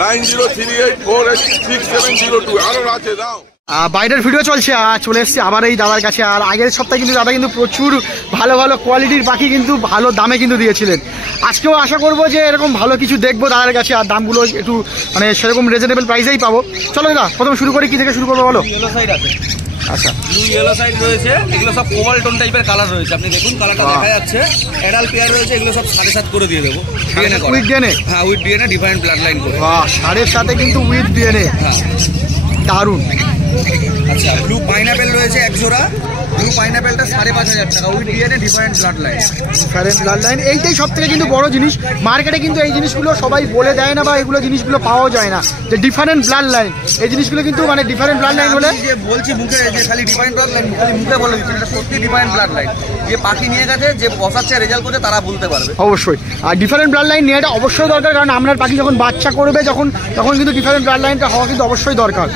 9038486702 আরো আছে দাও। বাইরের ভিডিও চলছে, আর চলে এসেছি আবার এই দাদার কাছে। আর আগের সপ্তাহে কিন্তু দাদা কিন্তু প্রচুর ভালো ভালো কোয়ালিটির পাখি কিন্তু ভালো দামে কিন্তু দিয়েছিলেন। আজকেও আশা করবো যে এরকম ভালো কিছু দেখবো দাদার কাছে, আর দামগুলো একটু মানে সেরকম রিজনেবল প্রাইসেই পাবো। চলো দাদা, প্রথম শুরু করি, কি থেকে শুরু করবো বলো। ইয়েলো সাইড আছে, আচ্ছা, ব্লু ইয়েলো সাইড রয়েছে, এগুলো সব কোবাল্ট টোন টাইপের কালার রয়েছে। আপনি দেখুন কালারটা দেখা যাচ্ছে। অ্যাডাল্ট পেয়ার রয়েছে, এগুলো সব 7.5 করে দিয়ে দেবো। DNA with DNA. হ্যাঁ, with DNA different blood line করে। বাহ, 7.5 কিন্তু উইথ ডিএনএ, হ্যাঁ, দারুণ। আচ্ছা, ব্লু পাইনাপেল রয়েছে এক জোড়া। ব্লু পাইনাপেলটা 5,500 টাকা, with DNA different blood line. Different blood line, এইটাই সব থেকে কিন্তু বড় জিনিস। মার্কেটে কিন্তু এই জিনিসগুলো সবাই বলে দেয় না, বা এগুলো জিনিসগুলো পাওয়াও যায় না, যে ডিফারেন্ট ব্লাড লাইন। এই জিনিসগুলো কিন্তু মানে ডিফারেন্ট ব্লাড লাইন হলে, যে বলছি মুখে যে খালি ডিফারেন্ট ব্লাড লাইন, খালি মুখে বলে দিচ্ছি, এটা সত্যি ডিফারেন্ট ব্লাড লাইন। যে পাখি নিয়ে গেছে, যে বসাচ্ছে রেজাল্ট করছে, তারা বলতে পারবে। অবশ্যই। আর ডিফারেন্ট ব্লাড লাইন নেওয়াটা অবশ্যই দরকার, কারণ আপনার পাখি যখন বাচ্চা করবে তখন কিন্তু ডিফারেন্ট ব্লাড লাইনটা হওয়া কিন্তু অবশ্যই দরকার।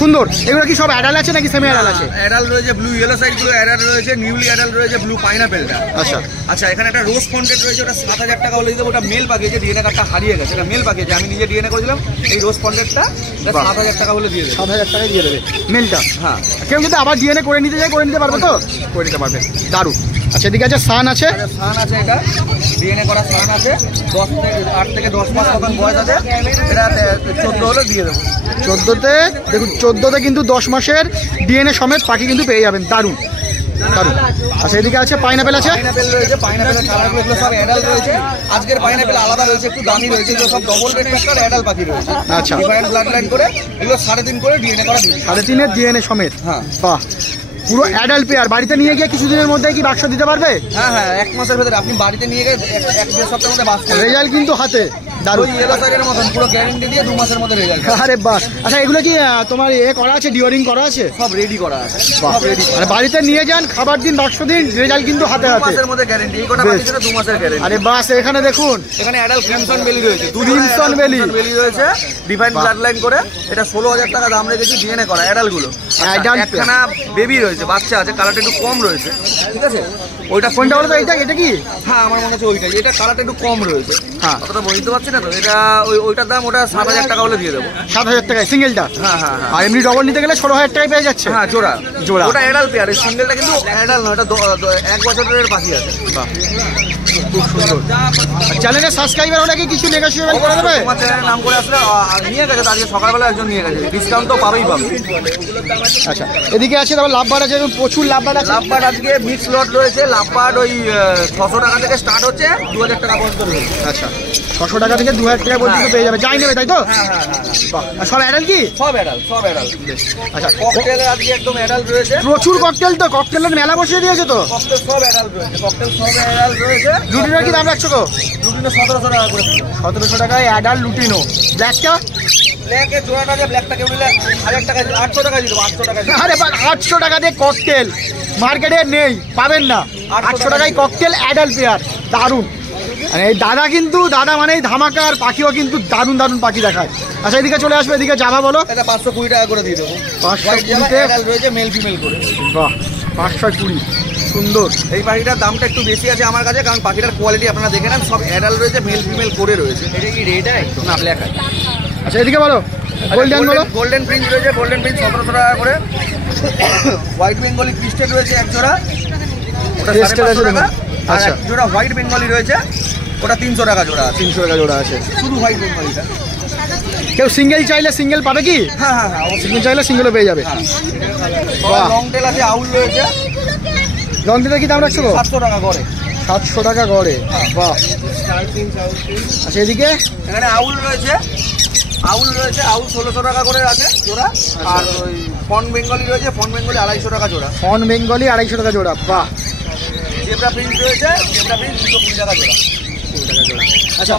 সুন্দর। এগুলো কি সব অ্যাডাল আছে নাকি সেমি অ্যাডাল আছে? অ্যাডাল রয়েছে, ব্লু ইয়েলো সাইডগুলো অ্যাডাল রয়েছে, নিউলি অ্যাডাল রয়েছে ব্লু পাইনাপেলটা। আচ্ছা আচ্ছা, এখানে একটা রোজ ফন্টেড রয়েছে, ওটা 7,000 টাকা বলে দিতে। ওটা মেল পাখিয়েছে, ডিএনএ কার্ডটা হারিয়ে গেছে, এটা মেল পাখিয়েছে, আমি নিজে ডিএনএ করেছিলাম। এই রোজ ফন্টেডটা 7,000 টাকা বলে দিয়ে দেবে। 7,000 টাকায় দিয়ে দেবে মেলটা। হ্যাঁ, কেউ যদি আবার ডিএনএ করে নিতে চায়, করে নিতে পারবে তো? করে নিতে পারবে, দারুণ। আচ্ছা, এদিকে আছে সান আছে, সান আছে, এটা ডিএনএ করা সান আছে, 8 থেকে 10 মাস মতন বয়স আছে। এটা 14 হলে দিয়ে দেবো। 14তে দেখুন, 14তে কিন্তু 10 মাসের ডিএনএ সমেত পাখি কিন্তু পেয়ে যাবেন, দারুণ দারুণ। আচ্ছা, এদিকে আছে পাইনাপেল আছে, পাইনাপেল রয়েছে, পাইনাপেলের কালারগুলো এগুলো সব অ্যাডাল রয়েছে। আজকের পাইনাপেল আলাদা রয়েছে, একটু দামি রয়েছে, এগুলো সব ডবল রেড ফ্যাক্টর অ্যাডাল পাখি রয়েছে। আচ্ছা। ডিফারেন্ট ব্লাড লাইন করে, এগুলো 3.5 করে ডিএনএ করা দিয়েছে। 3.5 ডিএনএ সমেত। হ্যাঁ, বাহ, পুরো অ্যাডাল্ট পেয়ার। বাড়িতে নিয়ে গিয়ে কিছুদিনের মধ্যে কি বাক্স দিতে পারবে? হ্যাঁ হ্যাঁ, 1 মাসের ভেতরে আপনি বাড়িতে নিয়ে গিয়ে 1-1.5 সপ্তাহের মধ্যে বাস করবেন। রেজাল্ট কিন্তু হাতে, দারুণ। ওই ইয়েলো সাইডের মতন পুরো গ্যারান্টি দিয়ে 2 মাসের মধ্যে রেজাল্ট। আরে বাস। আচ্ছা, এগুলো কি তোমার করা আছে, ডিওরিং করা আছে? সব রেডি করা আছে, বাহ। সব রেডি। আর বাড়িতে নিয়ে যান, খাবার দিন, বাক্স দিন, রেজাল্ট কিন্তু হাতে 2 হাতে। মাসের মধ্যে গ্যারান্টি, এই কটা বেশ। পাখির জন্য 2 মাসের গ্যারান্টি। আরে বাস, এখানে দেখুন, এখানে অ্যাডাল ক্রিমসন বেলি রয়েছে, Crimson belly। বেলি রয়েছে, ডিফারেন্ট ব্লাড লাইন করে। এটা 16,000 টাকা দাম রেখেছি, ডিএনএ করা অ্যাডাল গুলো। Adult একখানা বেবি রয়েছে, বাচ্চা আছে, কালারটা একটু কম রয়েছে, ঠিক আছে? ওইটা কোনটা বলো তো? এটা কি? হ্যাঁ, আমার মনে হচ্ছে ওইটাই। এটা কালারটা একটু কম রয়েছে, হ্যাঁ। অতটা বুঝতে পারছি না তো। এটা ওইটার দাম ওটা 7,000 টাকা হলে দিয়ে দেবো। 7,000 টাকায় সিঙ্গেলটা? হ্যাঁ হ্যাঁ হ্যাঁ আর এমনি ডবল নিতে গেলে 16,000 টাকায় পেয়ে যাচ্ছে। হ্যাঁ, জোড়া জোড়া। ওটা অ্যাডাল পেয়ার, এই সিঙ্গেলটা কিন্তু অ্যাডাল নয়, এটা 1 বছরের পাখি আছে। খুব সুন্দর। চ্যানেলের সাবস্ক্রাইবার হলে কি কিছু নেগোশিয়েবল করে দেবে? তোমার চ্যানেলের নাম করে আসলে নিয়ে গেছে, তো আজকে সকালবেলা একজন নিয়ে গেছে, ডিসকাউন্ট তো পাবেই পাবে। আচ্ছা, এদিকে আছে তারপর লাভবার আছে, প্রচুর লাভবার আছে। লাভবার্ড আজকে মিক্স লট রয়েছে। লাভবার্ড ওই 600 টাকা থেকে স্টার্ট হচ্ছে, 2,000 টাকা পর্যন্ত রয়েছে। আচ্ছা, 600 টাকা থেকে 2,000 টাকা পর্যন্ত পেয়ে যাবে, যাই নেবে, তাই তো? হ্যাঁ হ্যাঁ হ্যাঁ, বাহ। আর সব অ্যাডাল কি? সব অ্যাডাল, সব অ্যাডাল। আচ্ছা, ককটেল আজকে একদম অ্যাডাল রয়েছে। প্রচুর ককটেল তো, ককটেলের মেলা বসিয়ে দিয়েছে তো। ককটেল সব অ্যাডাল রয়েছে, ককটেল সব অ্যাডাল রয়েছে। লুটিনোর কি দাম রাখছো গো? দুদিনে 1700 টাকা করে। 1700 টাকায় অ্যাডাল লুটিনো। ব্ল্যাকটা? ব্ল্যাকের জোড়াটা যে ব্ল্যাকটা কেউ নিলে 1000 টাকা, 800 টাকা দিতে, 800 টাকা দিতে। আরে বাবা, 800 টাকা দিয়ে ককটেল মার্কেটে নেই, পাবেন না। 800 টাকায় ককটেল অ্যাডাল পেয়ার, দারুণ। মানে এই দাদা মানেই ধামাকা, আর পাখিও কিন্তু দারুণ দারুণ পাখি দেখায়। আচ্ছা, এদিকে চলে আসবে, এদিকে যাবা বলো। এটা 520 টাকা করে দিয়ে দেবো। 520 অ্যাডাল রয়েছে, মেল ফিমেল করে। বাহ, 520, সুন্দর। এই পাখিটার দামটা একটু বেশি আছে আমার কাছে, কারণ পাখিটার কোয়ালিটি আপনারা দেখে নেন, সব অ্যাডাল রয়েছে, মেল ফিমেল করে রয়েছে। এটা কি রেড আই না ব্ল্যাক আই? আচ্ছা, এদিকে বলো, গোল্ডেন বলো। গোল্ডেন প্রিন্স রয়েছে, গোল্ডেন প্রিন্স 1700 টাকা করে। হোয়াইট বেঙ্গলি ক্রিস্টেড রয়েছে এক জোড়া, ওটা Crested আছে 550 টাকা। দেখুন। আর আচ্ছা। এক জোড়া হোয়াইট বেঙ্গলি রয়েছে, ওটা 300 টাকা জোড়া আছে। 300 টাকা জোড়া আছে। শুধু হোয়াইট বেঙ্গলিটা। কেউ সিঙ্গেল চাইলে সিঙ্গেল পাবে কি? হ্যাঁ হ্যাঁ হ্যাঁ, অবশ্যই। সিঙ্গেল চাইলে সিঙ্গেলও পেয়ে যাবে। বাহ। লং টেল আছে, আউল রয়েছে, লংটিটা কি দাম রাখছো গো? 700 টাকা করে। 700 টাকা গড়ে। বাহ। আচ্ছা, এদিকে এখানে আউল রয়েছে, আউল 1600 টাকা করে আছে জোড়া। আর ওই ফন বেঙ্গলি রয়েছে, ফন বেঙ্গলি 250 টাকা জোড়া। ফন বেঙ্গলি 250 টাকা জোড়া। বাহ। জেব্রা প্রিন্ট রয়েছে, জেব্রা প্রিন্ট 220 টাকা জোড়া। আচ্ছা,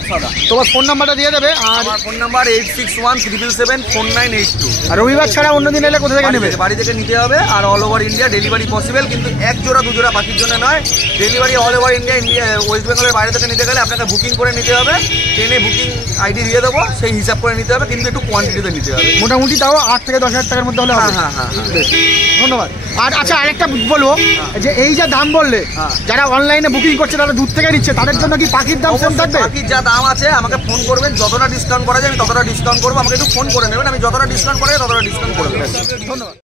তোমার ফোন নাম্বারটা দিয়ে দেবে। আর আমার ফোন নাম্বার 8617774982। আর রবিবার ছাড়া অন্য দিন এলে কোথা থেকে নেবে? বাড়ি থেকে নিতে হবে, আর all over India delivery possible, কিন্তু 1 জোড়া 2 জোড়া পাখির জন্য নয়। Delivery all over India, west বেঙ্গলের বাইরে থেকে নিতে গেলে আপনাকে বুকিং করে নিতে হবে, ট্রেনে বুকিং আইডি দিয়ে দেবো, সেই হিসাব করে নিতে হবে, কিন্তু একটু কোয়ান্টিটিতে নিতে হবে। মোটামুটি তাও 8 থেকে 10,000 টাকার মধ্যে হলে হবে। হ্যাঁ হ্যাঁ হ্যাঁ। ধন্যবাদ। আর আচ্ছা, আরেকটা বলবো, যে এই যে দাম বললে, যারা অনলাইনে বুকিং করছে, তারা দূর থেকে নিচ্ছে, তাদের জন্য কি পাখির দাম কম থাকবে? পাখির যা দাম আছে আমাকে ফোন করবেন, যতটা ডিসকাউন্ট করা যায় আমি ততটা ডিসকাউন্ট করবো। আমাকে একটু ফোন করে নেবেন, আমি যতটা ডিসকাউন্ট করা যায় ততটা ডিসকাউন্ট করে দেবেন। ধন্যবাদ।